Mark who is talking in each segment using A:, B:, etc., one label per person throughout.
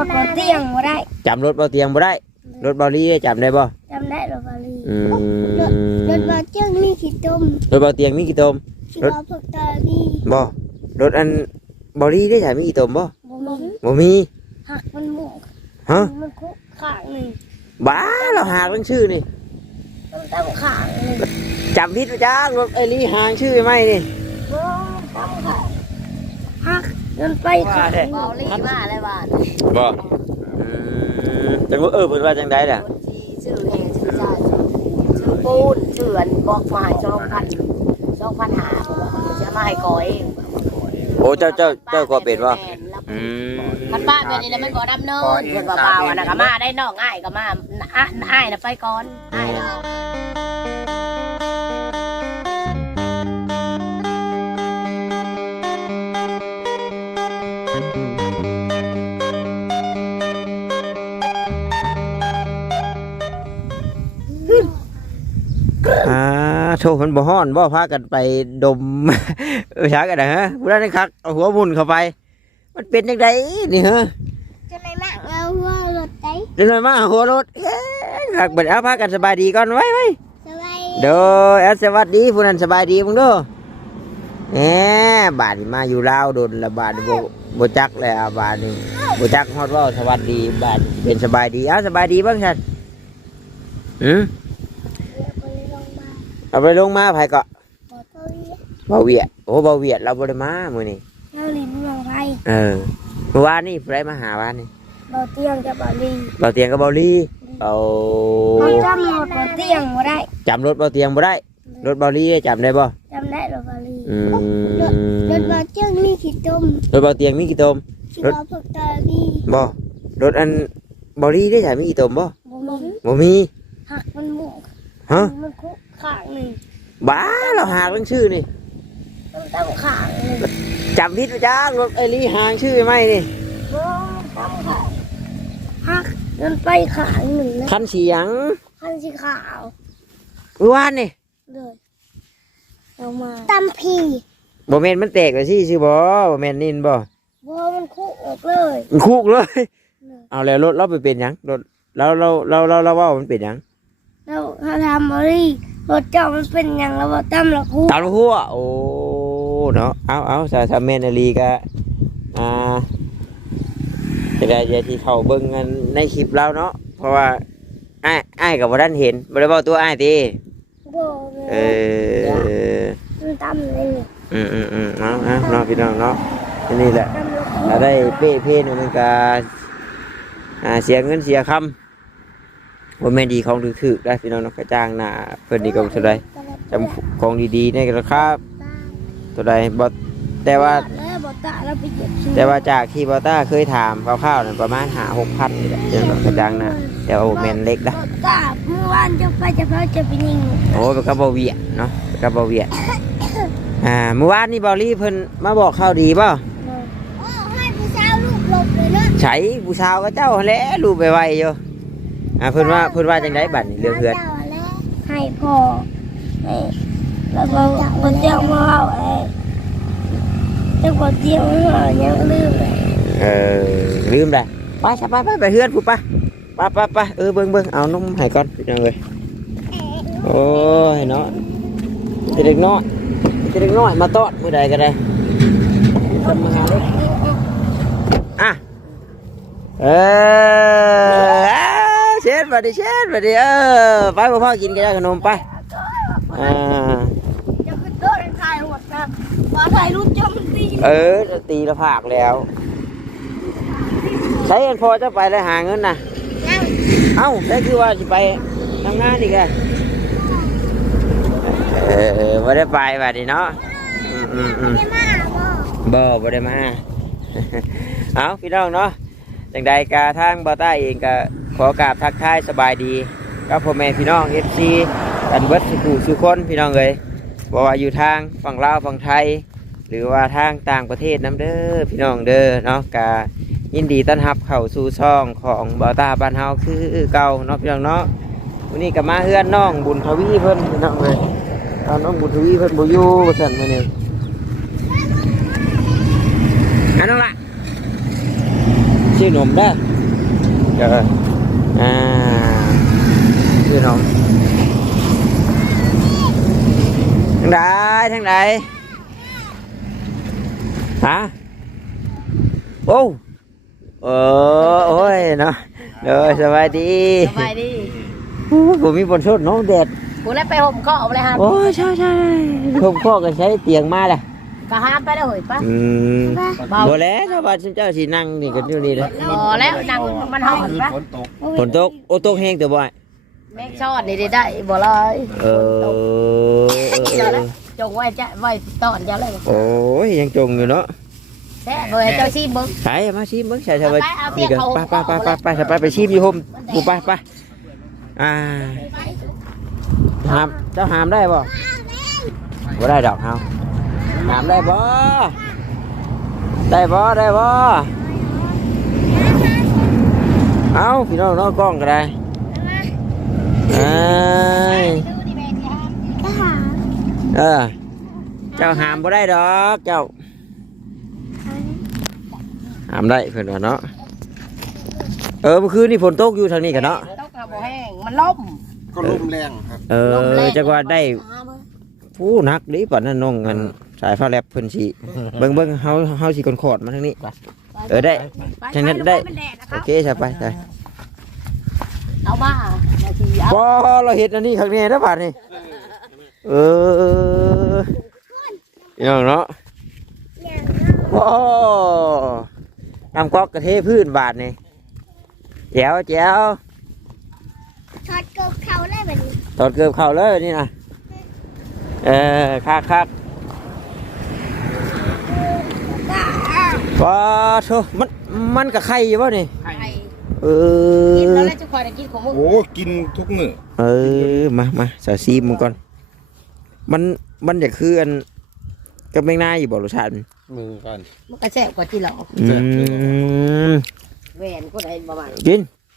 A: ถบนเตียงบ่ได้
B: จำรถเบาเตียงบ่ได้รถเบาลี่จำได้บ่
A: จำได้รถบาลี
C: รถบ่เจ้ามีขี้ต้ม
B: รถเบาเตียงมีกี่ตม
C: รถพวกตาดี
B: บ่รถอันเบาลี่ได้ใช่มีกี่ตมบ่บ่มี
A: หักมันบุก
B: ฮะ
A: มันคุกขางหนึ่ง
B: บ้าเราหากเรื่องชื่อนี่
A: ต้องขางหนึ่ง
B: จำผิดไปจ้ารถไอลี่หางชื่อไหมนี่
A: ต้องขางหักจนไปขางเบาลีมาอะไรบ้าน
B: บ่จังว่าเพิ่นว่าจังได๋ล่ะ
A: ชื่อแห่งชื่อชาติชื่อปูนชื่ออันบอกมาให้2,000 หาจะมาให้ก่อเอง
B: โอ้เจ้าก็เป็นบ่
A: มันป้าเป็นนี่แล้วมันก็ดำเนินเพิ่นว่าเบาๆนะก็มาได้น้องง่ายก็มาอ้ายน่ะไปก่อนอ้ายน่ะ
B: โชว์คนบ่ฮ้อนบ่พากันไปดมช้ากันนะฮะผู้นั้นคักเอาหัวมุนเข้าไปมันเป็นจังไดนี่ฮะ
C: จะไหนมาเอาหัวรถไต
B: จะไหนมาหัวรถคักบัดเอาพากันสบายดีก่อนไว้
C: สบาย
B: โดยสวัสดีผู้นั้นสบายดีมึงเด้อแหมบาดนี้มาอยู่ลาวโดนละบาดบ่จักแล้วบาดนี้บ่จักฮอดว่าสวัสดีบาดเป็นสบายดีสบายดีบ้างซั่นเอาไปลงมาไผก็เบาเวียดโอ้เบาเวียดเราบ่ได้มามื้อนี้
A: เราลิ้นเมืองไทย
B: เมื่อวานนี่ไผมาหาวานนี่
A: เบาเตียงกับเบาลี
B: เบาเตียงกับเบาลีเอา
A: จำรถบนเตียงบ่ได้
B: จำรถเบาเตียงบ่ได้รถเบาลีจำได้บ่
A: จำได้รถบาลี
C: รถบ่เจ้ามีขี้ต้ม
B: รถเบาเตียงมีกี่ตม
C: รถพวกตาดี
B: บ่รถอันเบาลีได้ใช่มีกี่ตมบ่บ่มี
A: หักมันบุก
B: ฮะ
A: มันคุกขางหนึ่ง
B: บ้าเราหากเรื่องชื่อนี่
A: ต้องขางหนึ่ง
B: จำผิดไปจ้ารถไอลี่หางชื่อไหมนี่
A: ต้องขางหักจนไปขางหนึ่ง
B: คันสีหยัง
A: คันสีขาว
B: วานนี่
A: เลยเอามา
C: ตำพี
B: บ่แม่นมันแตกเลยสิชื่อบ่แม่นนินบ่
A: มันคุกออกเลย
B: มันคุกเลยเอาแล้วรถเราไปเป็นหยังรถเราว่ามันเป็นหยัง
A: เราทำอะไรรถเจ้ามันเป็นหยังเราตั้มละคู่
B: ตามหัวโอ้เนาะเอาสาแม่นลีก็จะได้ที่เขาเบิ่งกันในคลิปเราเนาะเพราะว่าอ้ายกับบ่ทันเห็นบ่ได้บอกตัวอ้ายติ
A: มันตั้มเลย
B: เอาเนาะพี่น้องเนาะนี่แหละถ้าได้เป้เพนมันก็เสียเงินเสียคำว่าแม่ดีของถือได้พี่น้องกระจ้างหน้าเพิ่นนี่ก็เท่าไรจำของดีๆในราคาเท่าไรบ่แต่ว่าจากที่บอต้าเคยถามคร่าวๆนั่นประมาณ6,000นี่แหละกระจ้างหน้าแต่ว่าแม่นเล็กนะ
A: เมื่อวานจะไปยิง
B: โอ้เป็นกระบอกเวียเนาะกระบอกเวียเมื่อวานนี่บอลลี่เพิ่นมาบอกข่าวดีป่ะ
C: ให้ผู้สาวลูกหลบเลยเนาะ
B: ใช้ผู้สาวก็เจ้าแหละลูกไปไวอยู่เพิ่นว่าจังไดบัดนี่เรื่องเพื่อน
A: ให้พ่อแล้วก็คนเจ้ามาเอาแต่คนเจ้ามายังลืม
B: ลืมเลยไปเฮือนพูดไปเบิ่งเอานมให้ก่อนพี่น้องเอ้ยโอ้ยเนาะเด็กน้อยมาต้อนมื้อใดก็ได้คนมาหาเด้เช็ดมาดิไปพ่อกินกันได้ขนมไป
A: จะขึ้นโต๊ะถ่ายหมดนะมาถ่ายรูปจมตี
B: ตีละภาคแล้วใช้เงินพอจะไปแล้วหาเงินนะใช่คือว่าจะไปทำงานอีกอะไม่ได้ไปแบบนี้เนาะบ่ได้มาเอาพี่น้องเนาะจังใดกาทางบอต้าเองก็ขอกราบทักทายสบายดีก็พ่อแม่พี่น้องFCกันเบิดสุคนพี่น้องเลยบอกว่าอยู่ทางฝั่งลาวฝั่งไทยหรือว่าทางต่างประเทศน้ำเด้อพี่น้องเด้อเนาะกายินดีต้อนรับเข้าสู่ช่องของบอต้าบ้านเฮาคือเก่าเนาะพี่น้องเนาะวันนี้ก็มาเฮือนน้องบุญทวีเพิ่นพี่น้องเลยน้องบุญทวีเพิ่นบ่อยู่ว่าซั่นมื้อนี้น้องล่ะชื่อนมเด้อพี่น้องทางใดฮะโอ้โอ้ยเนาะเด้อสบายดี
A: สบายดี
B: ผมมีบนชดน้องแดด
A: กูเลยไปห่มข้อเลยฮะ
B: โอ้ใช่ผมพ่อก็ใช้เตียงมาแหละ
A: ก็ห้ามไปแล้วเหยปะ
B: บ่แล้วชาวบ้านเจ้าสินั่งนี่กันอยู่นี่เลย
A: อ๋อแล้วนั่งมันห้องปะ
B: ฝนตกโอ้ตกแห้งแต่บ่อย
A: แม่งชอดนี่ได้บ่เลย จงไว้จะไว้ตอนจะเลย
B: โอ้ยยังจงอยู่เนาะ
A: แท้เบอร์เจ้าชีมึง
B: ไปมาชิมเบิ่งใส่ชาวบ้าน
A: เอาไป
B: นี่กัน
A: เอา
B: ไปชิมอยู่ห่มกูไปหามเจ้าหามได้บ่บ่ได้ดอกเฮาหามได้บ่เอาพี่น้องน้องกล้องก็ได้
C: ก็หา
B: เจ้าหามบ่ได้ดอกเจ้าหามได้เพิ่นว่าเนาะเมื่อคืนนี่ฝนตกอยู่ทางนี้กันเนาะ
A: ตกกระโบแห้งมันล่ม
D: ก็ลมแรงครับ
B: จักว่าได้ผู้นักดิป่านนั้นน้องกันสายฟ้าแลบเพิ่นสิเบิ่งเฮาสิขอดมาทางนี้ได้ทางนั้นได้โอเคใช่ไป
A: เอามาทีเอา
B: พอเราเห็นอันนี้ข้างนี้แล้วบาดนี่พี่น้องเนาะโอ้น้ำก๊อกกระเทพื้นบาดนี่แจ๋ว
C: ถอดเกือบเขาได้แบบนี้
B: ตอดเกือบเข่าเลยนี่นะคักว้าโธ่มันกับไข่อยู่ป่ะนี่
A: กินแล้วจะคอยกินของมึง
D: โอ้กินทุกมื้อ
B: มาสาซีมันก่อนมันอยากคืออันกับแมงนายอยู่บ่รสชาติ
D: มือกัน
A: มันก็แซ่บกว่าที่เรา
B: ม
A: แหวนก็ได้ประมาณ
B: กิน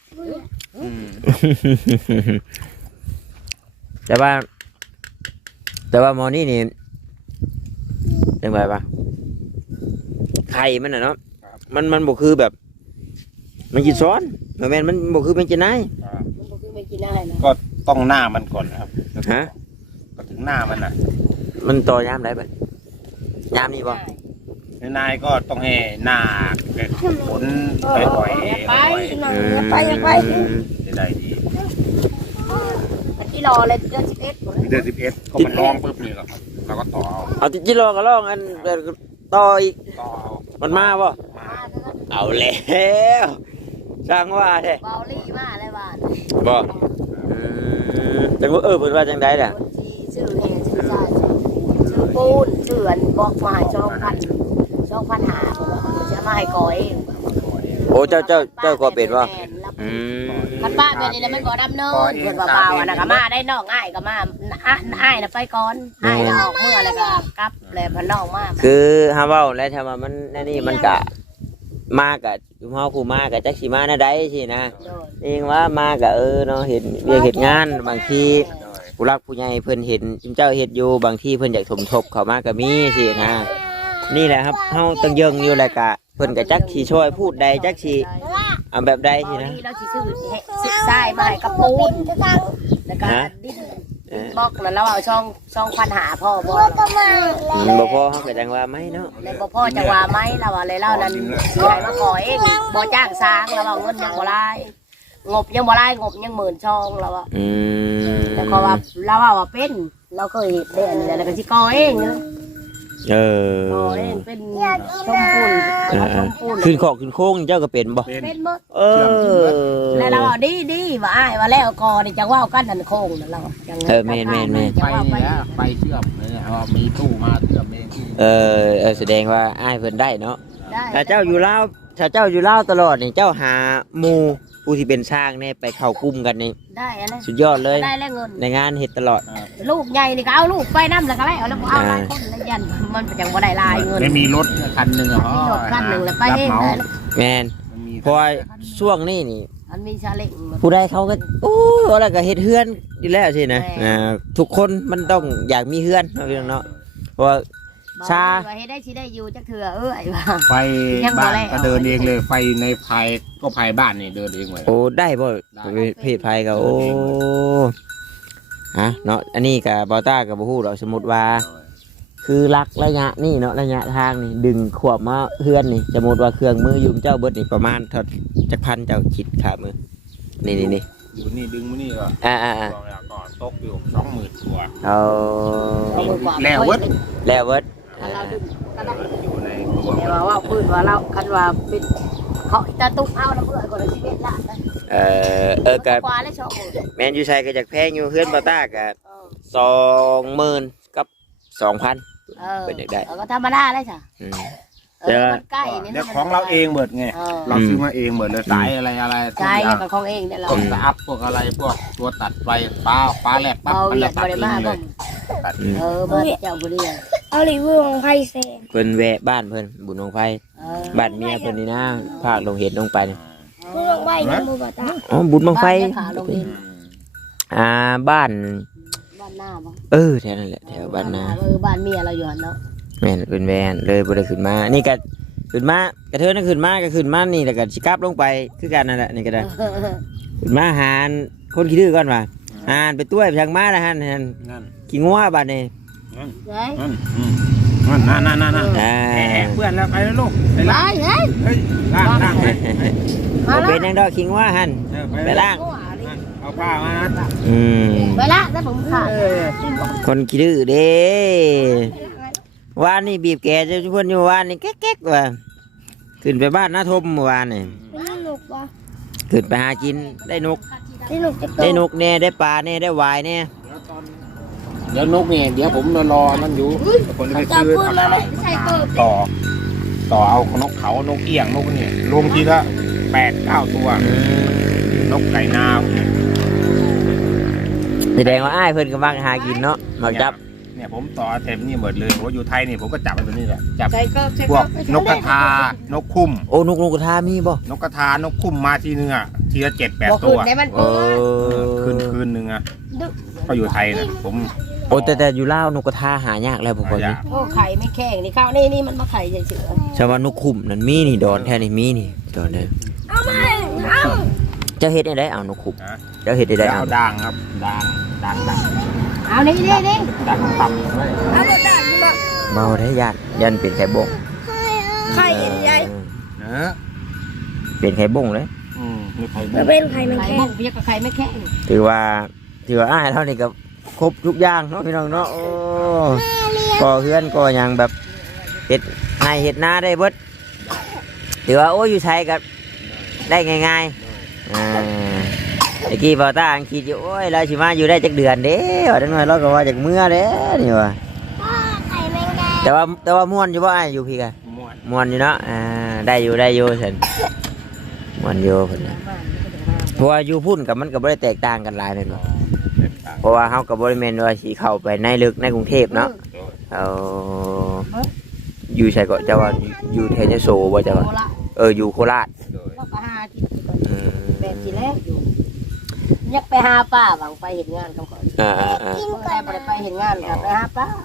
B: แต่ว่าหมอนี่นี่ยังไงปะไข่มันน่ะเนาะมันบ่คือแบบ มันกินซ้อนมันบ่คือมันกินนาย
A: มันก็คือไม่กินได้นะ
D: ก็ต้องหน้ามันก่อนนะครับ
B: ฮะ
D: ก็ถึงหน้ามันน่ะ
B: มันต่อยามได้ปะยามนี่บ่
D: นายก็ต้องให้หน้าผลบ่อยๆ
A: ไป
D: บ่อย
A: ไป
D: ๆจะได้ดี
A: ที่รอเลยเดือน11
D: เดือน11ก็มันลองปุ๊บนี่แหละครับเราก็ต่อเอา
B: เอาติจิโร่ก็ลองอันต่ออีก
D: ต่อเอา
B: มันมาบ่
D: มา
B: เอาแล้วสร้างว่าแท้
A: เบาลี่มาเลยบ้าน
B: บ่จังว่าเพิ่นว่าจังได๋ล่ะ
A: คนที่ชื่อแห่ชื่อชาติชื่อปูนชื่ออันบอกมา2,000หาผมว่าเขาจะมาให้ก่อเอง
B: โอ้เจ้าก็เป็นบ่
A: คันป้าเป็นนี่แล้วมันก็ดำเนินเพิ่นว่าเบาอันน่ะก็มาได้น้องอ้ายก็มาอ้ายน่ะไปก่อนอ้ายน่ะออกเมื่อแล้วก็กลับแล้วพน้องมา
B: คือฮาเว้าแล้วถ้าว่ามันนี่มันก็มาก็เฮาคู่มาก็จักสิมาแนวใดสินะเองว่ามาก็เนาะเห็นเวียกเฮ็ดงานบางทีผู้รักผู้ใหญ่เพิ่นเห็นจุมเจ้าเฮ็ดอยู่บางทีเพิ่นอยากสมทบเข้ามาก็มีสินะนี่แหละครับเฮาต้องยิงอยู่แหละก็เพิ่นก็จักสิช่วยพูดใดจักสิเอาแบบใดสินะ
A: เราสิซื้อทรายมาให้กับปูนแล้วก็ดินบอกแล้วเราเอา2,000หาพ่อบ่
B: บ่พอเฮาก็จังว่าไหมเนาะ
A: เลยบ่พ่อจะว่าไหมเราว่าเลยเล่านั้นสิให้มาก่อเองบ่จ้างสร้างเราว่าเงินยังบ่หลายงบยังบ่หลายงบยัง12,000เราว่าแต่ก็ว่าเราว่าเป็นเราเคยเฮ็ดได้อันนี้แล้วก็สิก่อเองก่อเองเป็นชมพูนชมพูน
B: ขึ้นขอกขึ้นโค้งเจ้าก็เป็นบ่
A: เป็นหมด
B: แล้ว
A: เราดีว่าอ้ายว่าแล้วก่อนี่จังว่ากันนั่นโค้งนั่นเรา
B: แม่น
D: ไปเชื่อมเนี่ยเอามีตู้มาเชื่อมเอง
B: แสดงว่าอ้ายเพิ่นได้เนาะ
A: ได้
B: ถ้าเจ้าอยู่ลาวตลอดนี่เจ้าหาหมู่ผู้ที่เป็นช่างเนี่ยไปเข้ากลุ่มกันนี่
A: ได้อะไร
B: สุดยอดเลย
A: ได้แล้วเงิน
B: ในงานเฮ็ดตลอด
A: ลูกใหญ่นี่ก็เอาลูกไปน้ำแล้วก็แล้วแล้วเอาหลายคนแล้วยันมันจังบ่ได้ลายเงิน
D: ไม่มีรถคันหนึ่งเหรอ
A: มีรถคันหนึ่งแล้วไปเอง
B: แม่นเพราะว่าช่วงนี้นี่
A: มันมีชาเล็ก
B: ผู้ใดเขาก็โอ้อะไรก็เฮ็ดเฮือนอยู่แล้วสินะทุกคนมันต้องอยากมีเฮือนเนาะพี่น้องเนาะเพราะว่าชา
A: ว่าเฮ็ดได้สิได้อยู่จักเทื่อเอ้ยว่า
D: ไฟ
A: ยังบ่
D: บ้าน
A: แล้ว
D: ก็เดินเองเลยไฟในภายก็ภายบ้านนี่เดินเองเลย
B: โอ้ได้บ่
D: ได้
B: เพศภัยก็โอ้ฮะเนาะอันนี้กับบอต้ากับบูฮู้เราสมมติว่า คือลักระยะนี่เนาะระยะทางนี่ดึงขวบมาเฮือนนี่สมมติว่าเครื่องมืออยู่เจ้าเบิดนี่ประมาณเท่าจักพันเจ้าคิดขามือนี่
D: อยู่นี่ดึงมานี่ก็
B: อ่า
D: ลองแล้วก็ตกอยู่20,000ตัว
B: เอา
D: แล้วเว้ย
B: แล้วเบิด
A: ถ้าเราดึงก็ได้
D: อยู่ในตัว
A: แต่ว่าพื้นว่าเราคันว่าเป็นเขาตะตุกเอาแล้วเพื่อนก็เลยชีวิตละนะ
B: กับ
A: กว่าเลยชอบหมด
B: แมนยูไซก็จากแพงอยู่เฮือนบอต้ากับ20,000กับ2,000 เป็นอย่างใด
A: ก็ธรรมดาเลยจ้ะ
B: อืม
A: มันใกล้นี่
D: แล้วของเราเองเบิดไง เราซื้อมาเองเบิดเลยสายอะไรทุก
A: ใช่
D: อย่าง
A: กับของเองเนี่ยเรา
D: พวกสอัพพวกอะไรพวกตัวตัดไฟฟ้าแลบปั๊บ
A: เอา
D: มัน
A: เหยีย
D: จะ
A: ด
D: ตั
A: บ
D: ด
A: ริ
D: เอง
A: มา
D: เล
A: บ้าย
D: ตัด
A: มาเจ้าบุรี
C: เอารีวิวของไพ่เซน
B: เพิ่นแวะบ้านเพิ่นบุญลงไฟบ้านเมียเพิ่นนี่นะภาคลงเห็ดลงไปนี่
C: พูดลงไว้ยังมูบตา
B: อ๋อบุญบังไฟ
A: ขาลงดิน
B: บ้าน
A: บ้านหน้าบ้าง
B: แถวนั้นแหละแถวบ้านนา
A: บ้านเมียเราอยู่เนาะ
B: แม่นเป็นแวนเลยบ่ได้ขึ้นมา นี่ก็ขึ้นมากระเทือนนั่นขึ้นมาก็ขึ้นมานี่แล้วก็สิกลับลงไปคือกันนั่นแหละนี่ก็ได้ขึ้นมาหารคนขี้ดื้อก่อนว่ะหารไปตุ้ยไปทางมาแล้วหั่น
D: นั่น
B: ขี้งัวบัดนี้
A: เฮ้ย
D: นั่น
B: อ่า
D: เพื่อนแล้วไปแล้วลูกไป
A: ไป
D: ล้าง
A: เฮ้ย
D: เฮ้ยล้างเลย
B: บ่เป็นจังดอกขี้งัวหั่นไปล้าง
D: เอาผ้ามา
A: ไปละแล้วผมขาด
B: คนขี้ดื้อเด้วานนี่บีบแกจะเพิ่นอยู่วานนี่แก๊กๆว่ะขึ้นไปบ้านน้าทมเมื่อวานนี่
C: เป็นหนุกปะ
B: ขึ้นไปหากินได้นก
C: เป็นหนุกจะ
B: ได้นกแน่ได้ปลาแน่ได้วายแน่
D: เดี๋ยวนกเนี่ยเดี๋ยวผมรอนั่นอยู่คนไป
C: จะ
D: ซื้อ
C: พูดมาไม่ใช่เกิด
D: ต่อเอานกเขานกเอี้ยงนกเนี่ยรวมทีละ8-9 ตัวนกไก่นาว
B: แสดงว่าอ้ายเพิ่นก็มักหากินเนาะมักจับ
D: เนี่ยผมต่อเทปนี่หมดเลยผมว่าอยู่ไทยนี่ผมก็จับมันตัวนี้แหละจับ
A: ใช่ก็ใช่
D: พว
A: ก็
D: กนกกระทานกคุ้ม
B: โอ้นกกระทามีบ่
D: นกกระทานกคุ้มมาทีนึงอ่ะทีละ7-8
A: บอก
D: ตั
A: คื
D: วน
A: ได้มัน
B: เออ
D: คืนนึงอ่ะก็อยู่ไทยนะผม
B: โอ้แต่อยู่ลาวนกกระทาหายากแล้วพวกคนนี้
A: โอ้ไข่ไม่แข็งนี่ข้าวนี่มันมาไข่เฉย
B: ชาวบ้านนกขุมนั่นมีนี่ดอนแท้นี่มีนี่ดอนเด้อ
C: เอามาเอา
B: เจ้าเฮ็ดได้เอานกขุมเจ้าเฮ็ดได้เอา
D: เอาด่างครับด่าง
A: ๆเอานี่ดิ
D: ด่างต่ำไว้
C: เอามาด่านี่มา
B: เมาได้ยันเป็นไข่บง
C: ไข่ใหญ่
D: เนอะ
B: เป็นไข่บงเลย
D: มีไข่
C: จะเป็นไข่มัน
A: ไข่
C: แข็
A: บุ
C: ง
A: กเพียกกับไข่ไม่แข็ง
B: ถือว่าอ้ายเท่านี้ก็ครบทุกอย่างเนาะพี่น้องเนาะโอ้ก่อเฮือนก่อหยังแบบเฮ็ดให้เฮ็ดนาได้เบิดถือว่าโอ้อยู่ไทยก็ได้ง่ายๆตะกี้บ่าวตาอังคิดอยู่โอ้ยเราสิมาอยู่ได้จักเดือนเด้ว่าจังหน่อยเราก็ว่าจากเมื่อเด้นี่ว่า
C: ไข่แมงดา
B: แต่ว่าม่วนอยู่บ่อ้ายอยู่พี่กะ
D: ม้วน
B: ม่วนอยู่เนาะได้อยู่ซั่นม่วนอยู่เพิ่นน่ะเพราะว่าอยู่พุ่นกับมันก็บ่ได้แตกต่างกันหลายแม่นบ่เพราะว่าเฮาก็บ่ได้แม่นว่าสิเข้าไปในลึกในกรุงเทพเนาะเอาอยู่ไสก็จะว่าอยู่แถวยโสบ่จะว่า
A: โคละ
B: อยู่โคราช
A: เราก็หาที่แบบที่แรกอยู่ยักไปหาป้าหวังไปเห็นงานเขาก่อน
C: กิน
A: เมื่อ
C: ก่
A: ได้
C: อน
A: บ่ได้ไปเห็นงานกับไปหาป้า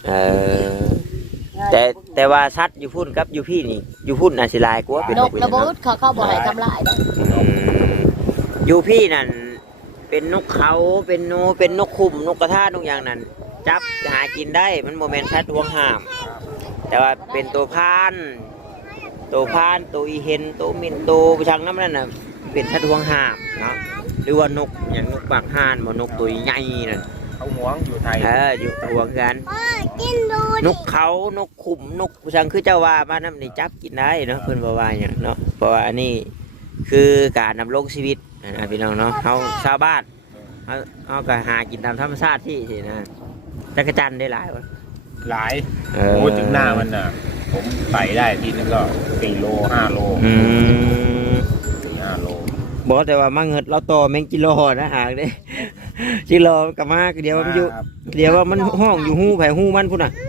B: แต่ว่าชัดอยู่พุ่นกับอยู่พี่นี่อยู่พุ่นน่ะสิหลายกว่าเป็น
A: น
B: น
A: ก
B: ก
A: ระบุดเขาบ่ให้ทำลาย
B: อยู่พี่นั่นเป็นนกเขาเป็นหนูเป็นนกคุ้มนกกระทานกอย่างนั้นจับหากินได้มันโมเมนต์ชัดห่วงห้าม แต่ว่าเป็นตัวพานตัวอีเห็นตัวมินตัวชังน้ำนั่นน่ะเป็นชัดห่วงห้ามเนาะหรือว่านกอย่างนกปากห่านบ่นกตัวใหญ่นั่น
D: เขาหวงอยู่ไทย
B: อยู่ห่วงกัน
C: กินดู
B: นกเขานกขุมนกชังคือเจ้าว่ามาน้ำนี่จับกินได้เนาะเพิ่นบอกว่าอย่างเนาะเพราะว่าอันนี้คือการดำรงชีวิตนะพี่น้องเนาะเขาชาวบ้านเขาก็หากินตามธรรมชาติที่สินะจักรจันทร์ได้หลายวะ
D: หลายโอ้ถึงหน้ามันน่ะผมใส่ได้ทีนึงก็4 โล 5 โล 4-5 โล
B: บอกแต่ว่ามาเงิดเราต่อแมงกิโลนะหากเด้ กิโลกับมากเดี๋ยวมันอยู่เดี๋ยวว่ามันห้องอยู่หู้ไผ่หู้มันพุ่นน่ะ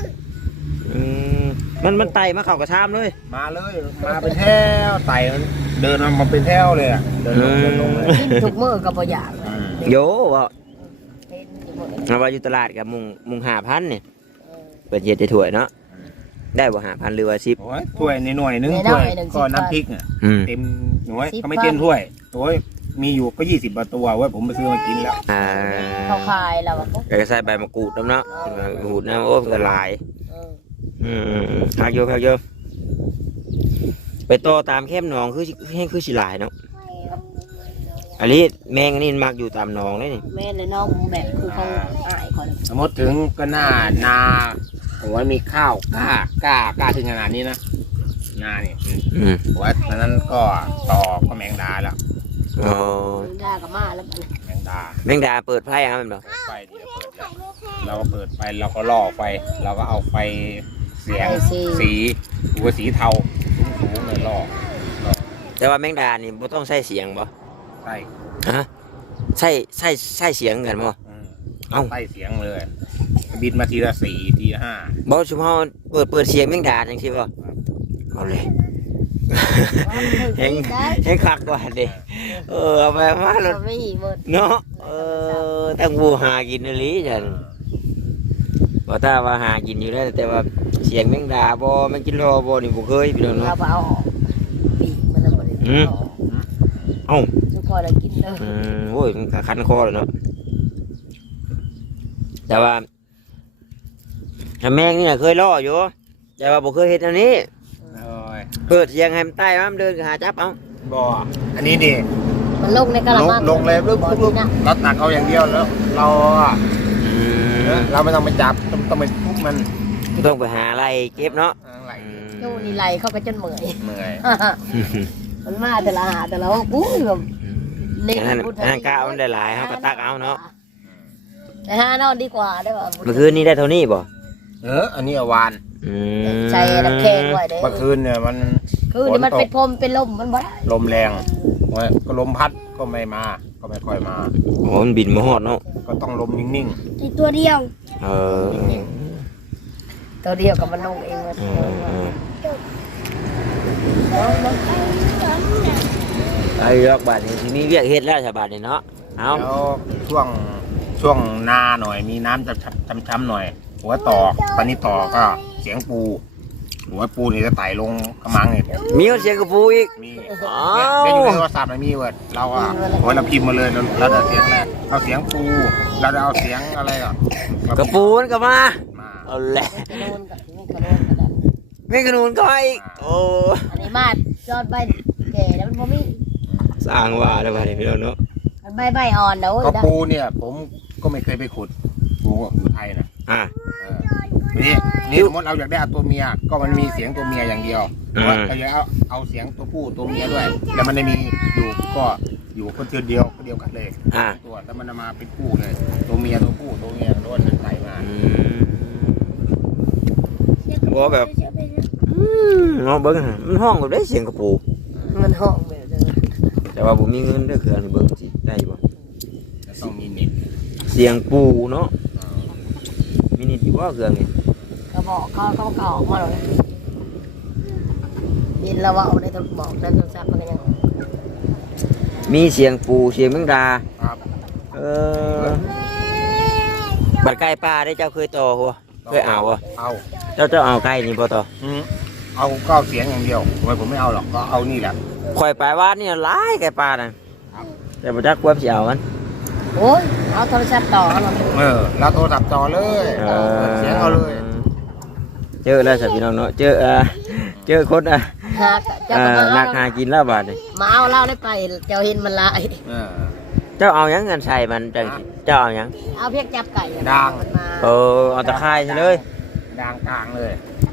B: มันไต่มาเข่ากระชามเลย
D: มาเลยมาเป็นแถวไต่มันเดินมาเป็นแถวเลยอ่ะเดินลงเลย
A: ทุกมื้อก็บ่อยาก
B: โยว่าเราว่าอยู่ตลาดกับมุง5,000เนี่ยเปิดเย็ดจะถ่วยเนาะได้บ่5,000หรือว่า10
D: โอ้ยถ้วยในหน่วยนึงถ้วยก็น้ำพริกอ่ะ
B: อืม
D: เต็มหน่วยเขาไม่เต็มถ้วยโอ้ยมีอยู่ก็20กว่าตัวเว้ยผมไปซื้อมากินแล้ว
A: เขาขายแล้วว่า
B: ก็ใส่ใบมะกรูดน้ำเนาะมะกรูดน้ำโอ้ก็หลาย
A: เออ
B: คักโยไปต่อตามแคมหนองคือแห้งคือสิหลายเนาะอันนี้แมงอันนี้มักอยู่ตามหนองเลยนี่
A: แม่เลยน้องแบบคือเขาอายคน
D: สมมติถึงก็หน้านาผมว่ามีข้าวกล้าถึงขนาดนี้นะนานี่
B: อืม
D: ผมว่าตอนนั้นก็ต่อก็แมงดาแล้ว
B: อ๋อ
A: ได้กับมาแล้ว
D: แมงดา
B: แมงดาเปิดไพ่เอาแม่นบ่
D: ไฟเดียวเปิดแล้วเราก็เปิดไฟเราก็ล่อไฟเราก็เอาไฟเสียงสีหัวสีเทาสูงๆเลยล่อ
B: แต่ว่าแมงดานี่บ่ต้องใช้เสียงบ่
D: ใส่
B: ฮะใช่เสียงกันบ่ เอ้า
D: ใส่เสียงเลยบินมาทีละ4ทีละ5
B: บ่ชุมเฮาเปิดเสียงแมงดาจังซี่บ่เอาเลยแฮงคักกว่าเด้เอาไปมาแล้ว
A: ไม่หมด
B: เนาะตั้งบูหากินอีหลีจังบ่ถ้าว่าหากินอยู่แล้วแต่ว่าเสียงแมงดาบ่แมงกินรอบ่นี่บ่เคยพี่น้อง
A: เรา
B: เนาะ
A: เอาปีกมันบริ
B: เอ้า
A: ทุกคนเรากินเลย
B: โอ้ยมันก็คันคอเลยเนาะแต่ว่าแมงนี่น่ะเคยล่ออยู่แต่ว่าบ่เคยเฮ็ดอันนี้เปิดเสียงให้มันใต้มามันเดินก็หาจับเอา
D: บ่อันนี้ดิ
A: มันลงในกระมัง
D: ลงเลยปุ๊บ
A: ปุ๊บนะ
D: เราตักเอาอย่างเดียวแล้วเราเราไม่ต้องไปจับต้องไปทุบมัน
B: ต้องไปหาอะไรเก็บเนาะ
D: อะไร
A: ดูนี่ไหลเข้าไปจนเหมื่อย
D: เหนื่อย
A: มันมาแต่ละหาแต่ละอู้แบบ
B: อันกะมันได้หลายเฮาก็ตักเอาเนาะ
A: แต่ห้านอนดีกว่าได้ป่ะ
B: เมื่อคืนนี้ได้เท่านี้บ่
D: อันนี้วาน
A: ใส่น้ำแข็งไว้เด้
D: เมื่อคืนเนี่ยมัน
A: คือนี่มันเป็นพรมเป็นลมมันบ่ได้
D: ลมแรงก็ลมพัดก็ไม่มาก็ไม่ค่อยมา
B: โอ้มันบินมาฮอดเนาะ
D: ก็ต้องลมนิ่ง
C: อีกตัวเดียว
D: นิ่ง
A: ตัวเดียวกับมันลงเองมัน
B: ไอ้ยอกบาดนี่สิมีเวียกเฮ็ดแล้วชาวบ้านนี่เนาะเอา
D: ๆแล้วช่วงนาหน่อยมีน้ำช้ำๆหน่อย หัวต่อตอนนี้ต่อก็เสียงปูหัวปูนี่จะไต่ลงกระมังเนี่ย
B: มีเสียงกระปูอีก
D: มี
B: อ้า
D: เดี๋ยว
B: ว
D: อยู่ในโทรศัพท์มันมีเวิร์ดเราเราพิมพ์มาเลยเราจะเสียงอะไรเอาเสียงปูเราจะเอาเสียงอะไรอ่ะ
B: กระปูมันก็มา
D: มา
B: เอาแหละ
A: กระโดนกับนี่กระโดนกับ
B: ไม่กระนูนก็อีกโอ้
A: อันนี้มาจอดใบแก่แล้วมันบ่มี
B: สร้างว่าแล้วบาดนี้พี่น้องเนาะ
A: มันใบอ่อนเด้อ
D: ก็ปูเนี่ยผมก็ไม่เคยไปขุดปูอยู่ไทยนะ
B: อ่ะ
D: นี่สมมติเราอยากได้ตัวเมียก็มันมีเสียงตัวเมียอย่างเดียวว่าเราอยากเอาเสียงตัวผู้ตัวเมียด้วยแล้วมันได้มีอยู่ก็อยู่คนเดียวกันเลย
B: อ่ะ
D: ตัวแล้วมันมาเป็นคู่เลย ตัวเมียตัวผู้ตัวเมียล้วนใส่มา
B: บ่แบบเนาะเบิ่งหั่นมันห้องแบบได้เสียงกระปู
A: มันห้องแบบเด้อ
B: แต่ว่าบ่มีเงินเด้อคืออันนี้เบิ่งสิได้บ่
D: จะต้องมีนิด
B: เสียงปูเนาะมีนิดอยู่ว่าเครื่องนี่
A: ก็บอกเขาออกมาเลยบินแล้วว่าเอาในโทรบอกในโทรศัพท์มันก็ยัง
B: มีเสียงปูเสียงแมงดา
D: ครับ
B: บัดไก่ปลาได้เจ้าเคยต่อหัวเคยเอาบ่
D: เอา
B: เจ้าเอาไก่นี่บ่ต่อ
D: เอาก็เสียงอย่างเดียวทำไมผมไม่เอาหรอกก็เอานี่แหละ
B: ข่อยไปว่านี่หลายไก่ปลาน่ะแต่บ่จักความสิเอามัน
A: โอ้ยเอาโทรศัพท์ต่อเรา
D: เราโทรศัพท์ต่อเลยเสียงเอาเลย
B: เจอแล้วสิพี่น้องเนาะเจอคน
A: หากเจ้าก็มา
B: นักหากินแล้วบาดนี่
A: มาเอาเหล้าได้ไปเจ้าเห็นมันลาย
B: เจ้าเอาหยังเงินใส่มันจังสิเจ้าเอาหยัง
A: เอาเพียกจับไก่มันมา
B: เอาตะไคร้ใช่เลย
D: ดังกลางเลย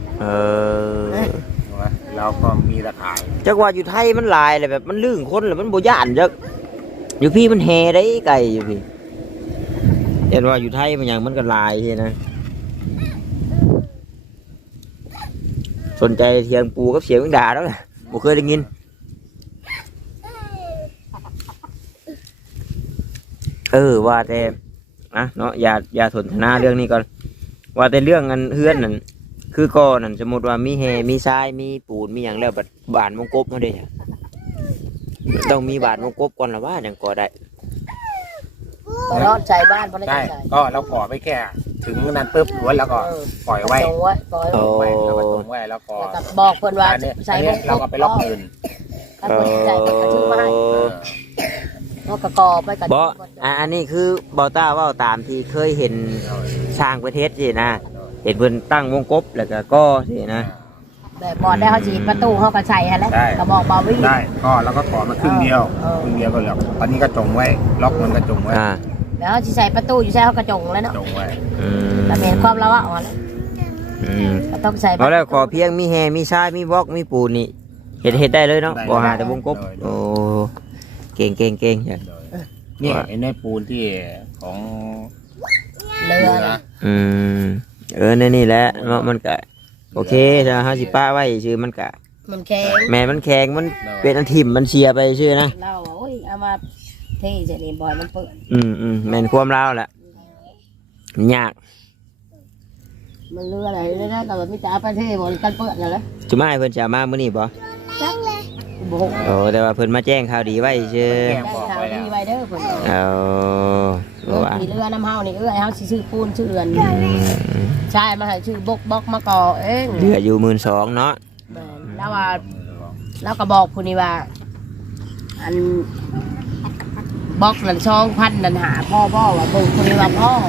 D: เราก็มีตะข่าย
B: จักว่าอยู่ไทยมันหลายเลยแบบมันลื่นคนแล้วมันบ่ย่านจักอยู่พี่มันแห่ได้ไก่อยู่พี่เห็นว่าอยู่ไทยมันหยังมันก็หลายใช่นะสนใจเทียงปูกับเสียงแมงดาแล้วนะบ่เคยได้ยินว่าแต่นะเนาะอย่าสนทนาเรื่องนี้ก่อนว่าแต่เรื่องอันเฮือนนั่นคือก่อนั่นสมมติว่ามีแห่มีทรายมีปูนมีอย่างแล้วบัดบานวงกบมาเด้ต้องมีบานวงกบก่อนละว่าอย่างก่อได้
A: รอดใจบ้านเพราะได้
D: ใช่
A: ใจ
D: ก็เราก่อไปแค่ถึถึงนั้นปุ๊บล้วนแล้วก็ปล่อยไว้
A: ตรงไว้ปล่อย
B: โอ้
A: ไว้
D: แล้วก็ตรงไว้แล้วก็
A: แล้วก็บอกเพิ่นว่า
D: อันนี้
A: ใส่
D: อันนี้เราก็ไปล็อกเงิน
A: ถ้าเพิ่นใจเพิ่นก็ชื่อมาให้เอากระกอไปกับ
B: บ่อันนี้คือบ่ต้าเว้าตามที่เคยเห็นสร้างประเทศสินะเห็นเพิ่นตั้งวงกบแล้วก็ก่อสินะ
A: แบบบอดได้เขาฉีดประตูเขาก็ใส่ฮะแล้วก็บอกบาวิ่ง
D: ได้ก็แล้วก็ถอนมาครึ่งเดียวครึ่งเดียวก็แล้วตอนนี้ก็จงไว้ล็อกมันก็จงไว้
A: แล้วเขาสิใส่ประตูอยู่ใส่เขากระจงแล้วเนาะ
D: จงไว้
A: แต่เห็นความระวังแล้วก็ต้องใส่
B: เอาแล้วขอเพียงมีแฮมีทรายมีบล็อกมีปูนนี่เฮ็ดได้เลยเนาะบ่หาแต่วงกบโอ้เก่ง
D: นี่ไอ้ในปูนที่ของ
A: เรือ
B: นี่แหละมันก็โอเคถ้าเฮาสิป้าไว้ชื่อมันก็
A: มันแข็ง
B: แม่มันแข็งมันเป็นอันถิ่มมันเสียไปชื่อนะ
A: เราโอ้ยเอามาเท่เจนี่บอยมันเปิด
B: แม่นความลาวแหละยาก
A: มันเรืออะไรเลยนะแต่ว่าไม่จ้าประเทศบอลกันเปิดนั่นแหละ
B: จุมาให้เพิ่นจะมามื้อนี้บ่
C: จังเลย
A: โบก
B: โอ้แต่ว่าเพิ่นมาแจ้งข่าวดีไว้ชื่อ
A: ได้ข่าวดีไว้เด้อเพิ่น
B: เอาว่า
A: มีเรือน้ำเฮานี่เฮาสิซื้อปูนซื้อเรือนใช่มาให้ชื่อบกมาก่อเอง
B: เหลืออยู่ 12,000เนาะ
A: แล้วว่าแล้วก็บอกผู้นี้ว่าอันบล็อกนั่น2,000นั่นหาพ่อว่าเบิ่งผู้นี้ว่าพ่อ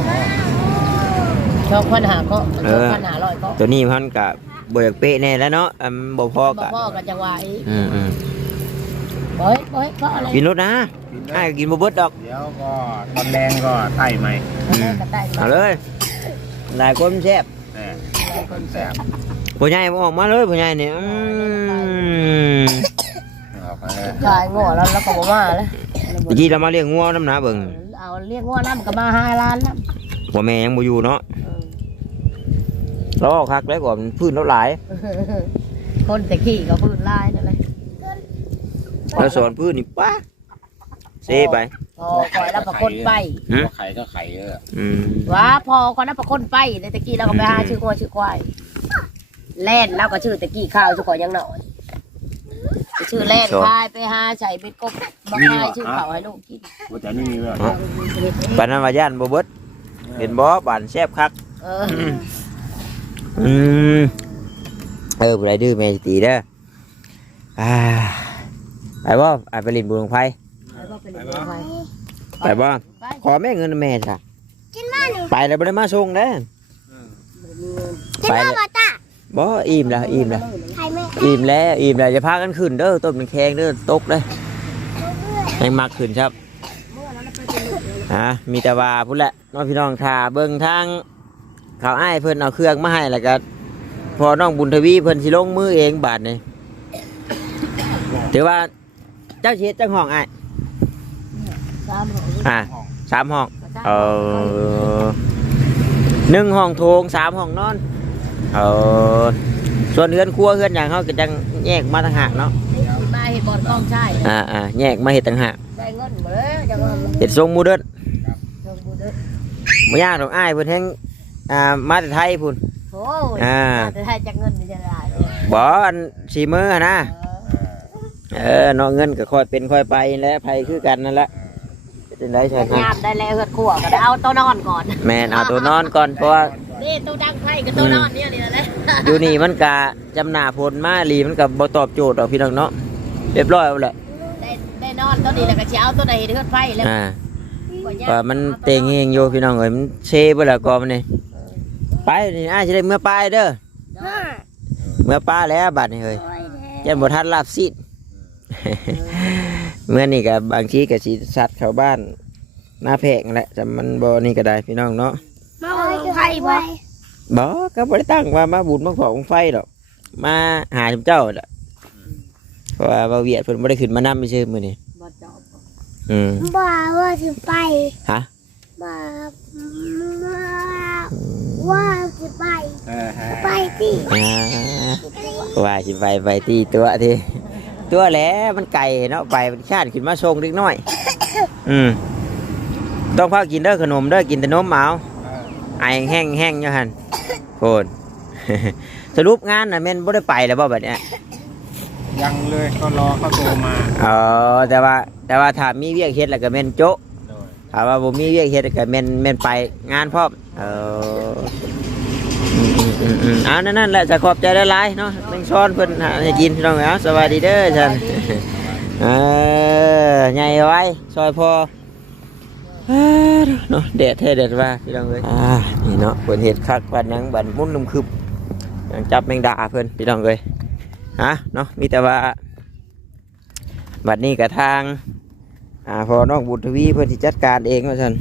A: 2,000หาก็2,500ก็
B: ตัวนี้มันก็บ่อยากเป๊ะแน่แล้วเนาะบ่พอ
A: บ่
B: ก็
A: พ่อก็จังหวะอีก
B: อืม
A: เฮ้ยก็อะไร
B: กินรถนะอ้ายกินบ่เบิดดอก
D: เดี๋ยวก็ตอนแรงก็ไต่ใหม่
A: ก็ได้
B: เอาเลยหลายคนแซ่บ
D: คนแสบ
B: ผู้ใหญ่บ่ออกมาเลยผู้ใหญ่นี่
D: ออกมาเลย
A: ขายงัวแล้วก็บ่มาแล้ว
B: ตะกี้เรามาเลี้ยงงัวน้ำหนาเบิ่ง
A: เอาเรียกงัวน้ำก็มา5ล้านแล้ว
B: พ่อแม่ยังบ่อยู่เนาะเราคักแล้วก่อนพื้นเราหลาย
A: คนแต่ขี้ก็พื้นลายนั่นแหละ
B: แล้วสอนพื้นนี่ป้าเซไป
A: พอคอยแล้วประคนไป
D: ไข่ก็ไข่เยอะ
A: ว่าพอคนนั้นประคนไปในตะกี้เราก็ไปหาชื่องัวชื่อควายแล่นแล้วก็ชื่อตะกี้ข้าวชื่อขอยังหน่อยชื่อแล่นพายไปหาใส่เบ็ดกบมาพายชื่อเขาให้ลูกกิน
D: ว่าแต่นี่มีแบบ
B: ปานนั้นว่าย่านบ่เบิดเห็นบ่บ้านแซ่บคักผู้ใดดื้อแม่สิตีเด้อไปบ่ไปเล่นบุญบั้งไฟไปบ่ขอแม่เงินแม่จ้ะ
C: กินมาหนึ่ง
B: ไปแล้วบ่ได้มาส่งเด้อ
C: กินมาบอต้า
B: บ่อิ่มแล้ว
C: ไข่แม่
B: อิ่มแล้วจะพากันขึ้นเด้อต้นมันแข็งเด้อตกเด้อให้มากขึ้นครับมีแต่ว่าพุ่นแหละน้องพี่น้องท่าเบิ่งทางเขาอ้ายเพิ่นเอาเครื่องมาให้แล้วก็พอน้องบุญทวีเพิ่นสิลงมือเองบาดนี้ถือว่าเจ้าเฮ็ดจังห้องอ้าย3 ห้อง1 ห้องโถง3 ห้องนอนส่วนเฮือนครัวเฮือนอย่างเขาก็จังแยกมาต่างหากเนาะ
A: มาเห็ดบอลกล้องใช่
B: แยกมาเฮ็ดต่างหาก
A: ได้เงินมาเลยจังหวะ
B: เฮ็ดทรงโมเดิร์นบ่ยากดอกอ้ายเพิ่นแฮงมาแต่ไทยพุ่น
A: โอ้ยจะให้จังเงินจะได้
B: บ่อันสีมือหั่นนะเนาะเงินก็ค่อยเป็นค่อยไปแล้วไผคือกันนั่นแหละจังได๋ใช่ครับ
A: ยามได้แล้วเฮือดขั่วก็ได้เอาตัวนอนก่อน
B: แม่นเอาตัวนอนก่อนเพราะว่า
A: นี่ตัวดังไพ่กับตัวนอนเนี่ยนี่แหละ
B: อยู่นี่มันก็จำหน้าผลมาลีมันก็บ่ตอบโจทย์ดอกพี่น้องเนาะเรียบร้อยแล้วแหละ
A: ได้นอนตัวนี้แล้วก็สิเอาตัวไหนเฮือดไพ่แล้ว
B: ว่ามันเตงเองอยู่พี่น้องเอ้ยมันเชเบ่ละกอมันนี่ไปนี่อ้ายสิได้เมื่อปลายเด้อเมื่อปลาแล้วบัดนี้เฮ้ยยันบ่ทันลาบซีด เมื่อนี่ก็บางทีก็สิสัตว์เข้าบ้านหน้าแพงแหละแต่มันบ่นี่ก็ได้พี่น้องเนาะ
C: มาไข่ไว้
B: บ่ก็บ่ได้ตั้งว่ามาบุญมาขอของไฟดอกมาหาเจ้าล่ะเพราะว่าบ่เวียดเพิ่นบ่ได้ขึ้นมานำซื่อมื้อนี้
C: บ่ว่าจะไป
B: ฮะ
C: บ่ว่าจะไปไปสิ
B: ว่าสิไปตีตัวแหล้วมันไก่เนาะไปมันชาติขึ้นมาส่งเล็กน้อยต้องพากินเด้อขนมเด้อกินแต่นมเอาไอแห้งอยู่หั่นโคน สรุปงานน่ะแม่นบ่ได้ไปแล้วบ่บัดเนี้ย
D: ยังเลยก็รอเขาโทรมา
B: แต่ว่าถ้ามีเวียกเฮ็ดแล้วก็แม่นโจ๊ะถ้าว่าบ่มีเวียกเฮ็ดก็แม่นไปงานพร้อมเอออ่านั่นแหละจะขอบใจได้หลายเนาะแมงช้อนเพิ่นหาให้กินพี่น้องเอ้าสวัสดีเด้อฉันใหญ่ไว้ซอยพอเนาะแดดแท้แดดว่าพี่น้องเอ้ยนี่เนาะเพิ่นเฮ็ดคักบัดหยังบัดมุนนุ่มคึบยังจับแมงดาเพิ่นพี่น้องเอ้ยฮะเนาะมีแต่ว่าบัดนี้ก็ทางพอน้องบุตรวีเพิ่นสิจัดการเองว่าซั่น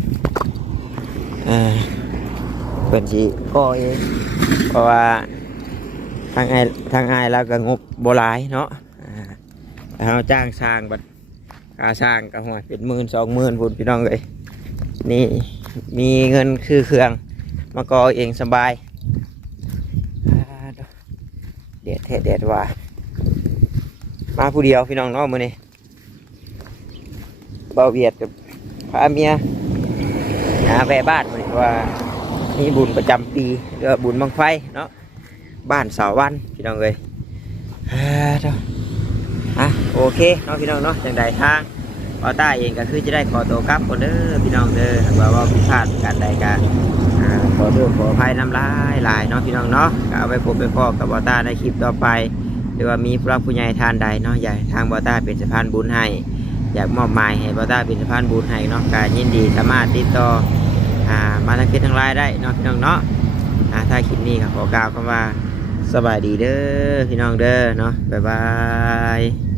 B: เพิ่นสิก่อเองเพราะว่าทางอ้ายแล้วก็งบบ่หลายเนาะเฮาจ้างสร้างบัดค่าสร้างก็ฮอดเป็น10,000 20,000พุ่นพี่น้องเอ้ยนี่มีเงินคือเครื่องมาก่อเองสบายแดดแท้แดดว่ามาผู้เดียวพี่น้องเนาะมื้อนี้เบาเวียดกับพาเมียหาแวะบ้านมื้อนี้ว่ามีบุญประจำปีหรือบุญบังไฟเนาะบ้านสาววันพี่น้องเอ้ยโอเคเนาะพี่น้องเนาะจังใดทางปอต้าเองก็คือจะได้ขอตัวกลับคนเด้อพี่น้องเด้อว่าผิดพลาดการใดกันขอโทษขออภัยน้ำลายหลายเนาะพี่น้องเนาะก็เอาไปพบไปพอกับปอต้าในคลิปต่อไปหรือว่ามีพระผู้ใหญ่ทานใดเนาะอยากทางปอต้าเป็นสะพานบุญให้อยากมอบหมายให้ปอต้าเป็นสะพานบุญให้เนาะการยินดีสามารถติดต่อมาทางเพจทางไลน์ได้เนาะพี่น้องเนาะถ้าคลิปนี้ก็ขอกล่าวคำว่าสบายดีเด้อพี่น้องเด้อเนาะบ๊ายบาย